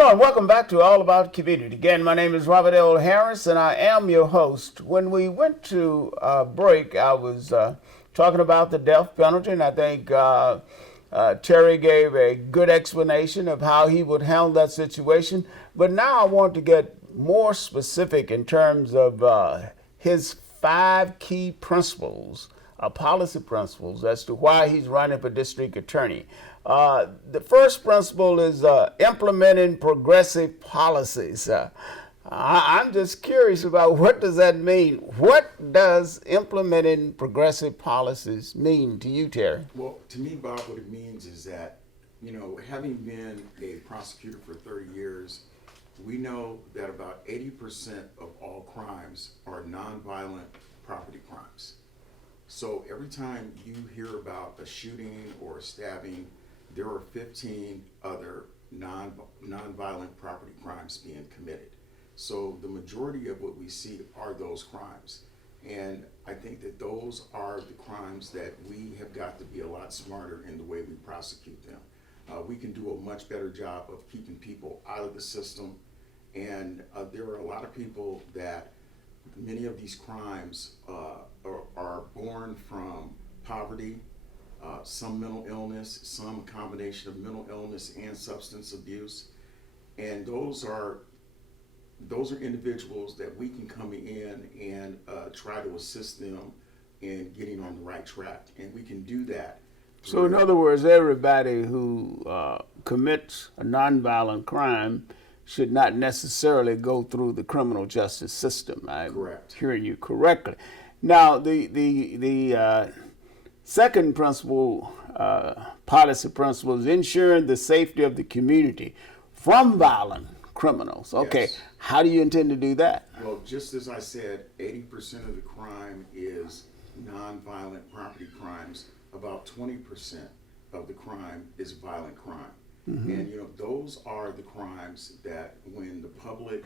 Hello and welcome back to All About Community. Again, my name is Robert L. Harris and I am your host. When we went to break, I was talking about the death penalty, and I think Terry gave a good explanation of how he would handle that situation. But now I want to get more specific in terms of his 5 key principles, policy principles, as to why he's running for district attorney. The first principle is implementing progressive policies. I'm just curious about what does that mean? What does implementing progressive policies mean to you, Terry? Well, to me, Bob, what it means is that, having been a prosecutor for 30 years, we know that about 80% of all crimes are nonviolent property crimes. So every time you hear about a shooting or a stabbing, there are 15 other nonviolent property crimes being committed. So the majority of what we see are those crimes. And I think that those are the crimes that we have got to be a lot smarter in the way we prosecute them. We can do a much better job of keeping people out of the system. And there are a lot of people that many of these crimes are born from poverty, some mental illness, some combination of mental illness and substance abuse. And those are individuals that we can come in and try to assist them in getting on the right track. And we can do that. So in other words, everybody who commits a nonviolent crime should not necessarily go through the criminal justice system. I'm Correct. hearing you correctly. Now, the second principle, policy principle, is ensuring the safety of the community from violent criminals. Okay, Yes. How do you intend to do that? Well, just as I said, 80% of the crime is nonviolent property crimes. About 20% of the crime is violent crime. Mm-hmm. And those are the crimes that when the public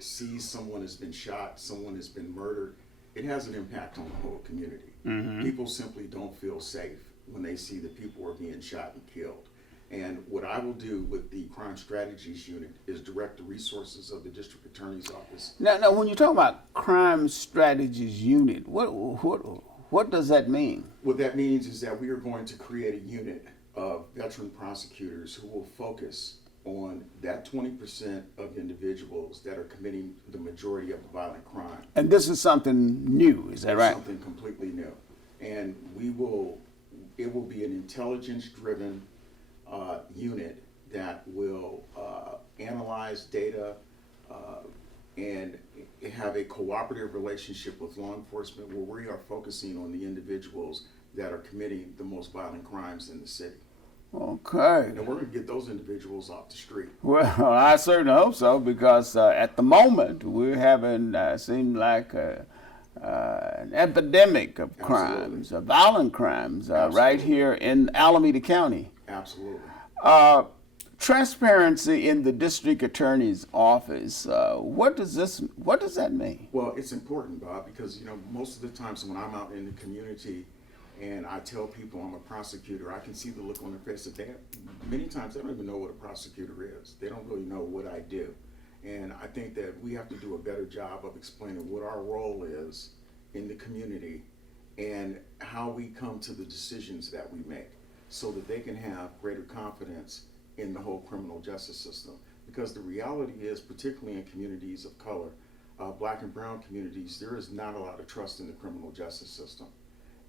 sees someone has been shot, someone has been murdered, it has an impact on the whole community. Mm-hmm. People simply don't feel safe when they see that people are being shot and killed. And what I will do with the Crime Strategies Unit is direct the resources of the District Attorney's Office. Now, when you talk about Crime Strategies Unit, what does that mean? What that means is that we are going to create a unit of veteran prosecutors who will focus on that 20% of individuals that are committing the majority of the violent crime. And this is something new, is that right? Something completely new. And it will be an intelligence-driven unit that will analyze data and have a cooperative relationship with law enforcement where we are focusing on the individuals that are committing the most violent crimes in the city. Okay. And we're going to get those individuals off the street. Well, I certainly hope so, because at the moment we're having seemed like an epidemic of crimes, violent crimes, right here in Alameda County. Absolutely. Transparency in the district attorney's office. What does that mean? Well, it's important, Bob, because most of the times when I'm out in the community and I tell people I'm a prosecutor, I can see the look on their face that many times they don't even know what a prosecutor is. They don't really know what I do. And I think that we have to do a better job of explaining what our role is in the community and how we come to the decisions that we make so that they can have greater confidence in the whole criminal justice system. Because the reality is, particularly in communities of color, black and brown communities, there is not a lot of trust in the criminal justice system.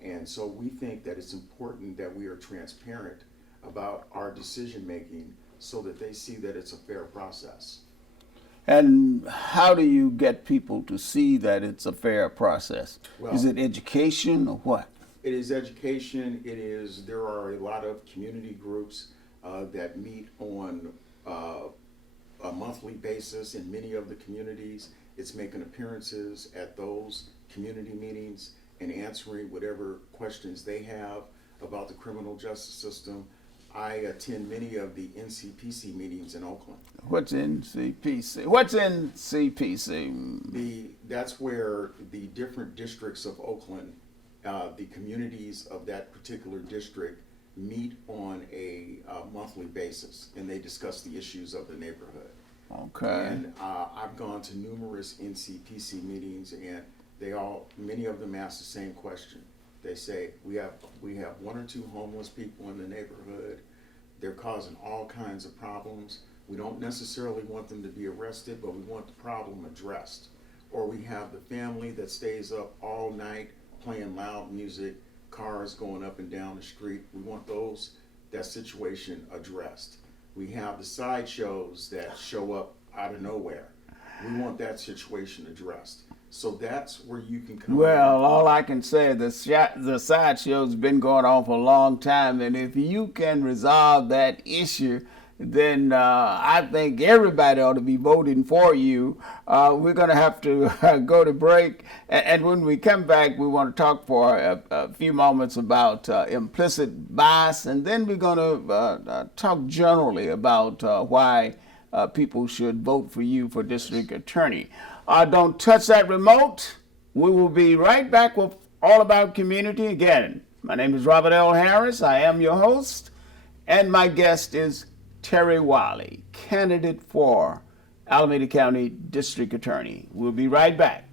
And so we think that it's important that we are transparent about our decision making so that they see that it's a fair process. And how do you get people to see that it's a fair process? Well, is it education or what? It is education. There are a lot of community groups that meet on a monthly basis in many of the communities. It's making appearances at those community meetings and answering whatever questions they have about the criminal justice system. I attend many of the NCPC meetings in Oakland. What's NCPC? What's NCPC? That's where the different districts of Oakland, the communities of that particular district meet on a monthly basis, and they discuss the issues of the neighborhood. Okay. And I've gone to numerous NCPC meetings, and many of them ask the same question. They say, we have one or two homeless people in the neighborhood. They're causing all kinds of problems. We don't necessarily want them to be arrested, but we want the problem addressed. Or we have the family that stays up all night playing loud music, cars going up and down the street. We want that situation addressed. We have the sideshows that show up out of nowhere. We want that situation addressed. So that's where you can come. Well, all I can say is the sideshow's been going on for a long time, and if you can resolve that issue, then I think everybody ought to be voting for you. We're going to have to go to break, and when we come back, we want to talk for a few moments about implicit bias, and then we're going to talk generally about why people should vote for you for district attorney. Don't touch that remote. We will be right back with All About Community again. My name is Robert L. Harris. I am your host, and my guest is Terry Wiley, candidate for Alameda County District Attorney. We'll be right back.